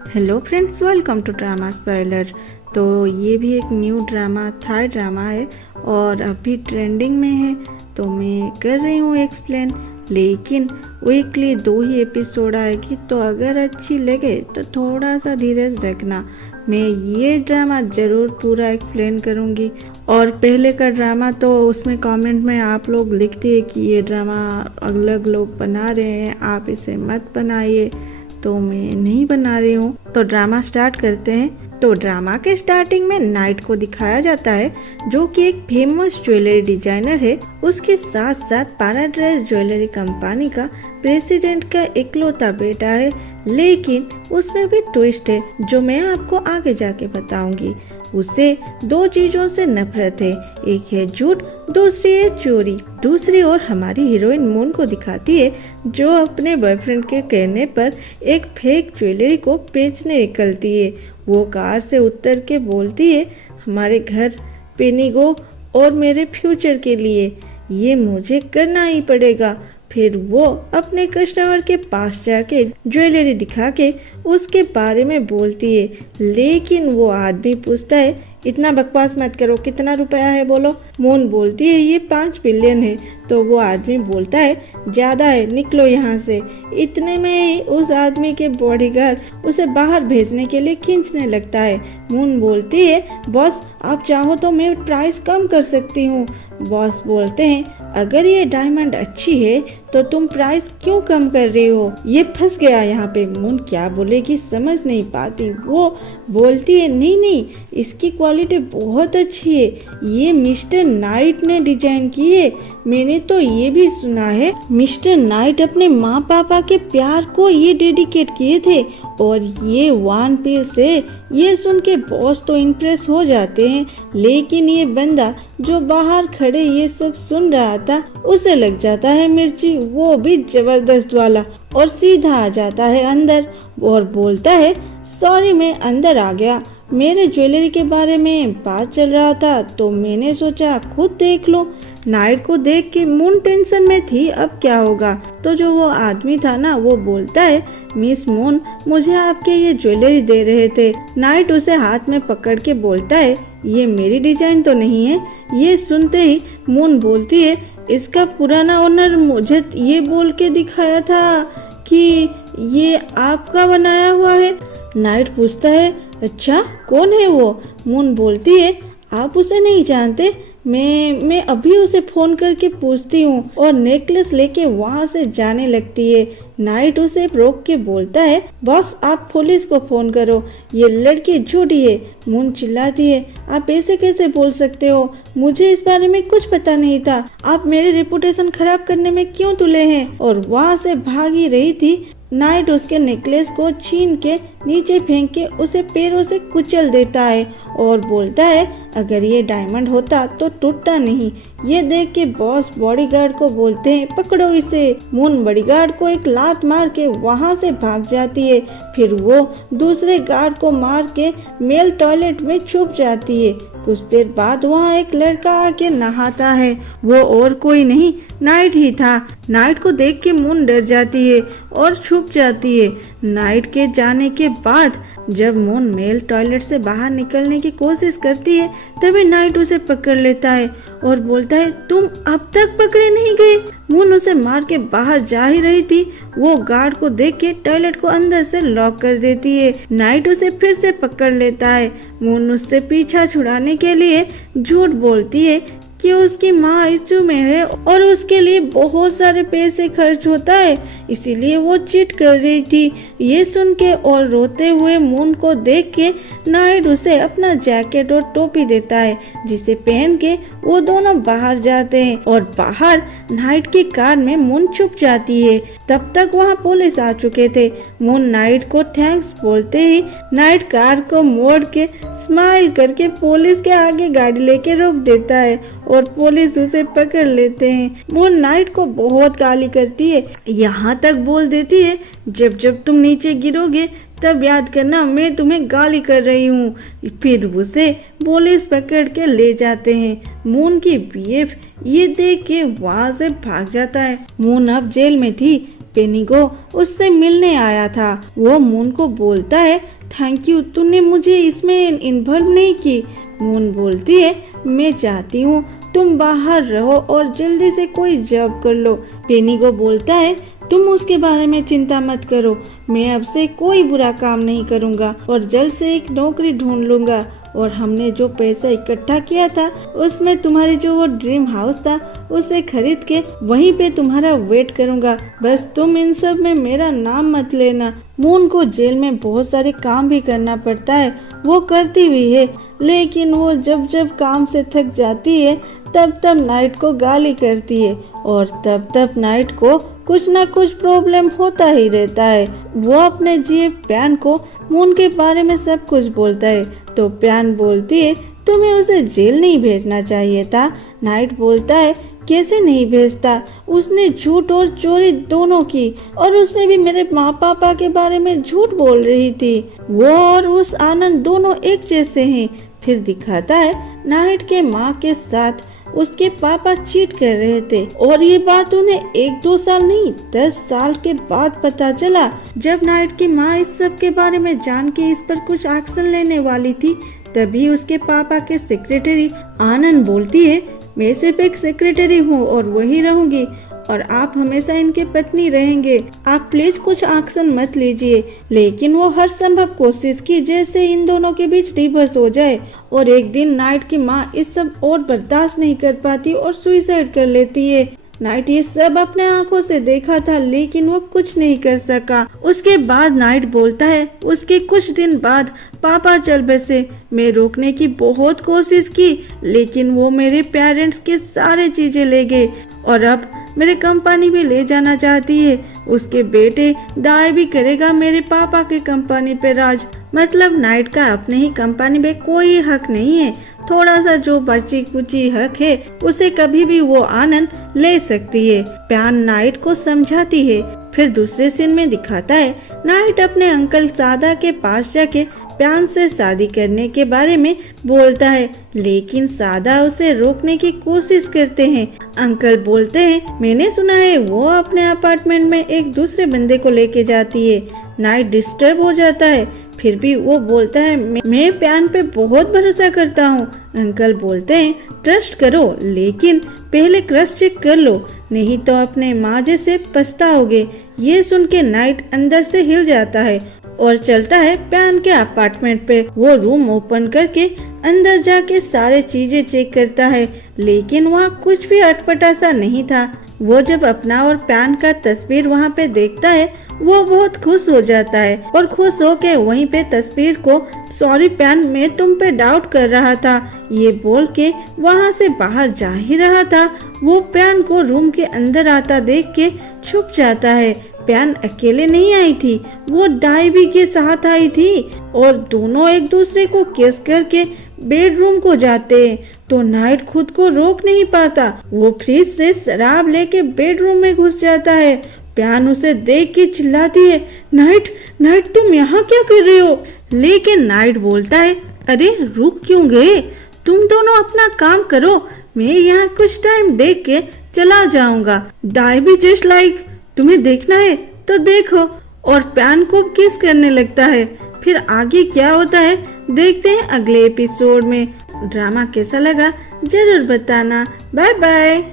Hello friends, welcome to drama spoiler. तो ये भी एक न्यू ड्रामा, थाई ड्रामा है और अभी ट्रेंडिंग में है, तो मैं कर रही हूँ एक्सप्लेन। लेकिन वीकली 2 ही एपिसोड आएगी, तो अगर अच्छी लगे तो थोड़ा सा धीरज रखना। मैं ये ड्रामा ज़रूर पूरा एक्सप्लेन करूँगी। और पहले का ड्रामा तो उसमें कमेंट में आप लोग लिखते हैं कि ये ड्रामा अलग लोग बना रहे हैं, आप इसे मत बनाइए, तो मैं नहीं बना रही हूँ। तो ड्रामा स्टार्ट करते हैं। तो ड्रामा के स्टार्टिंग में नाइट को दिखाया जाता है, जो कि एक फेमस ज्वेलरी डिजाइनर है। उसके साथ साथ पैराडाइज ज्वेलरी कंपनी का प्रेसिडेंट का इकलौता बेटा है। लेकिन उसमें भी ट्विस्ट है, जो मैं आपको आगे जाके बताऊंगी। उसे 2 चीजों से नफरत है, एक है झूठ, दूसरी है चोरी। दूसरी ओर हमारी हीरोइन मून को दिखाती है, जो अपने बॉयफ्रेंड के कहने पर एक फेक ज्वेलरी को बेचने निकलती है। वो कार से उतर के बोलती है, हमारे घर पेनिगो और मेरे फ्यूचर के लिए ये मुझे करना ही पड़ेगा। फिर वो अपने कस्टमर के पास जाके ज्वेलरी दिखा के उसके बारे में बोलती है। लेकिन वो आदमी पूछता है, इतना बकवास मत करो, कितना रुपया है बोलो। मून बोलती है, ये 5 बिलियन है। तो वो आदमी बोलता है, ज्यादा है, निकलो यहाँ से। इतने में ही उस आदमी के बॉडीगार्ड उसे बाहर भेजने के लिए खींचने लगता है। मून बोलती है, बॉस आप चाहो तो मैं प्राइस कम कर सकती हूँ। बॉस बोलते हैं, अगर ये डायमंड अच्छी है तो तुम प्राइस क्यों कम कर रही हो। ये फंस गया यहाँ पे। मून क्या बोलेगी समझ नहीं पाती। वो बोलती है, नहीं नहीं, इसकी क्वालिटी बहुत अच्छी है, ये मिस्टर नाइट ने डिजाइन की है। मैंने तो ये भी सुना है मिस्टर नाइट अपने माँ पापा के प्यार को ये डेडिकेट किए थे, और ये 1 पीस है। ये सुन के बॉस तो इम्प्रेस हो जाते हैं। लेकिन ये बंदा जो बाहर खड़े ये सब सुन रहा था, उसे लग जाता है मिर्ची, वो भी जबरदस्त वाला, और सीधा आ जाता है अंदर और बोलता है, सॉरी मैं अंदर आ गया, मेरे ज्वेलरी के बारे में बात चल रहा था तो मैंने सोचा खुद देख लो। नाइट को देख के मून टेंशन में थी, अब क्या होगा। तो जो वो आदमी था ना, वो बोलता है, मिस मून मुझे आपके ये ज्वेलरी दे रहे थे। नाइट उसे हाथ में पकड़ के बोलता है, ये मेरी डिजाइन तो नहीं है। ये सुनते ही मून बोलती है, इसका पुराना ओनर मुझे ये बोल के दिखाया था कि ये आपका बनाया हुआ है। नाइट पूछता है, अच्छा कौन है वो। मून बोलती है, आप उसे नहीं जानते, मैं अभी उसे फोन करके पूछती हूँ, और नेकलेस लेके वहाँ से जाने लगती है। नाइट उसे रोक के बोलता है, बॉस आप पुलिस को फोन करो, ये लड़की झूठी है। मून चिल्लाती है, आप ऐसे कैसे बोल सकते हो, मुझे इस बारे में कुछ पता नहीं था, आप मेरी रेपुटेशन खराब करने में क्यों तुले हैं। और वहाँ से भागी रही थी। नाइट उसके नेकलेस को छीन के नीचे फेंक के उसे पैरों से कुचल देता है और बोलता है, अगर ये डायमंड होता तो टूटता नहीं। ये देख के बॉस बॉडीगार्ड को बोलते हैं, पकड़ो इसे। मून बॉडीगार्ड को एक लात मार के वहाँ से भाग जाती है। फिर वो दूसरे गार्ड को मार के मेल टॉयलेट में छुप जाती है। कुछ देर बाद वहाँ एक लड़का आके नहाता है। वो और कोई नहीं, नाइट ही था। नाइट को देख के मून डर जाती है और छुप जाती है। नाइट के जाने के बाद जब मून मेल टॉयलेट से बाहर निकलने की कोशिश करती है, तभी नाइट उसे पकड़ लेता है और बोलता है, तुम अब तक पकड़े नहीं गए। मून उसे मार के बाहर जा ही रही थी, वो गार्ड को देख के टॉयलेट को अंदर से लॉक कर देती है। नाइट उसे फिर से पकड़ लेता है। मून उससे पीछा छुड़ाने के लिए झूठ बोलती है कि उसकी माँ आईसीयू में है और उसके लिए बहुत सारे पैसे खर्च होता है, इसीलिए वो चीट कर रही थी। ये सुन के और रोते हुए मून को देख के नाइट उसे अपना जैकेट और टोपी देता है, जिसे पहन के वो दोनों बाहर जाते हैं। और बाहर नाइट की कार में मून छुप जाती है। तब तक वहाँ पुलिस आ चुके थे। मून नाइट को थैंक्स बोलते ही नाइट कार को मोड़ के स्माइल करके पुलिस के आगे गाड़ी लेके रोक देता है और पुलिस उसे पकड़ लेते हैं। वो नाइट को बहुत गाली करती है, यहाँ तक बोल देती है, जब जब तुम नीचे गिरोगे तब याद करना मैं तुम्हें गाली कर रही हूँ। फिर उसे पुलिस पकड़ के ले जाते हैं। मून की बीएफ ये देख के वहाँ से भाग जाता है। मून अब जेल में थी, पेनिगो उससे मिलने आया था। वो मून को बोलता है, थैंक यू, तूने मुझे इसमें इन्वॉल्व नहीं की। मून बोलती है, मैं चाहती हूँ तुम बाहर रहो और जल्दी से कोई जॉब कर लो। पेनिगो बोलता है, तुम उसके बारे में चिंता मत करो, मैं अब से कोई बुरा काम नहीं करूँगा और जल्द से एक नौकरी ढूंढ लूँगा और हमने जो पैसा इकट्ठा किया था उसमें तुम्हारी जो वो ड्रीम हाउस था उसे खरीद के वहीं पे तुम्हारा वेट करूँगा। बस तुम इन सब में मेरा नाम मत लेना। मून को जेल में बहुत सारे काम भी करना पड़ता है, वो करती भी है, लेकिन वो जब जब काम से थक जाती है तब तब नाइट को गाली करती है और तब तब नाइट को कुछ ना कुछ प्रॉब्लम होता ही रहता है। वो अपने जिए प्यान को मून के बारे में सब कुछ बोलता है तो प्यान बोलती है, तुम्हें उसे जेल नहीं भेजना चाहिए था। नाइट बोलता है, कैसे नहीं भेजता, उसने झूठ और चोरी दोनों की और उसमें भी मेरे माँ पापा के बारे में झूठ बोल रही थी। वो और उस आनंद दोनों एक जैसे हैं। फिर दिखाता है नाइट के माँ के साथ उसके पापा चीट कर रहे थे और ये बात उन्हें 1-2 साल नहीं 10 साल के बाद पता चला। जब नाइट की माँ इस सब के बारे में जान के इस पर कुछ एक्शन लेने वाली थी तभी उसके पापा के सेक्रेटरी आनंद बोलती है, मैं सिर्फ एक सेक्रेटरी हूँ और वही रहूंगी और आप हमेशा इनके पत्नी रहेंगे, आप प्लीज कुछ एक्शन मत लीजिए। लेकिन वो हर संभव कोशिश की जैसे इन दोनों के बीच डिवोर्स हो जाए और एक दिन नाइट की माँ इस सब और बर्दाश्त नहीं कर पाती और सुसाइड कर लेती है। नाइट ये सब अपने आंखों से देखा था लेकिन वो कुछ नहीं कर सका। उसके बाद नाइट बोलता है, उसके कुछ दिन बाद पापा चल बसे। मैं रोकने की बहुत कोशिश की लेकिन वो मेरे पेरेंट्स के सारे चीजें ले गए और अब मेरे कंपनी भी ले जाना चाहती है। उसके बेटे दाई भी करेगा मेरे पापा के कंपनी पे राज। मतलब नाइट का अपने ही कंपनी पे कोई हक नहीं है, थोड़ा सा जो बची कुची हक है उसे कभी भी वो आनंद ले सकती है। प्यान नाइट को समझाती है। फिर दूसरे सीन में दिखाता है नाइट अपने अंकल सादा के पास जाके प्यान से शादी करने के बारे में बोलता है लेकिन सादा उसे रोकने की कोशिश करते हैं। अंकल बोलते हैं, मैंने सुना है वो अपने अपार्टमेंट में एक दूसरे बंदे को लेके जाती है। नाइट डिस्टर्ब हो जाता है फिर भी वो बोलता है, मैं प्यान पे बहुत भरोसा करता हूँ। अंकल बोलते हैं, ट्रस्ट करो लेकिन पहले क्रश चेक कर लो नहीं तो अपने माँ जैसे पछताओगे। ये सुन के नाइट अंदर से हिल जाता है और चलता है प्यान के अपार्टमेंट पे। वो रूम ओपन करके अंदर जाके सारे चीजें चेक करता है लेकिन वहाँ कुछ भी अटपटा सा नहीं था। वो जब अपना और प्यान का तस्वीर वहाँ पे देखता है वो बहुत खुश हो जाता है और खुश होके वहीं पे तस्वीर को, सॉरी प्यान, मैं तुम पे डाउट कर रहा था, ये बोल के वहाँ से बाहर जा ही रहा था। वो प्यान को रूम के अंदर आता देख के छुप जाता है। प्यान अकेले नहीं आई थी, वो दाई भी के साथ आई थी और दोनों एक दूसरे को किस करके बेडरूम को जाते हैं तो नाइट खुद को रोक नहीं पाता। वो फ्रिज से शराब लेके बेडरूम में घुस जाता है। प्यान उसे देख के चिल्लाती है, नाइट नाइट तुम यहाँ क्या कर रहे हो? लेकिन नाइट बोलता है, अरे रुक क्यों गए, तुम दोनों अपना काम करो, मैं यहाँ कुछ टाइम देख के चला जाऊंगा। दाई भी जस्ट लाइक, तुम्हें देखना है तो देखो, और प्यान को किस करने लगता है। फिर आगे क्या होता है देखते हैं अगले एपिसोड में। ड्रामा कैसा लगा जरूर बताना। Bye bye.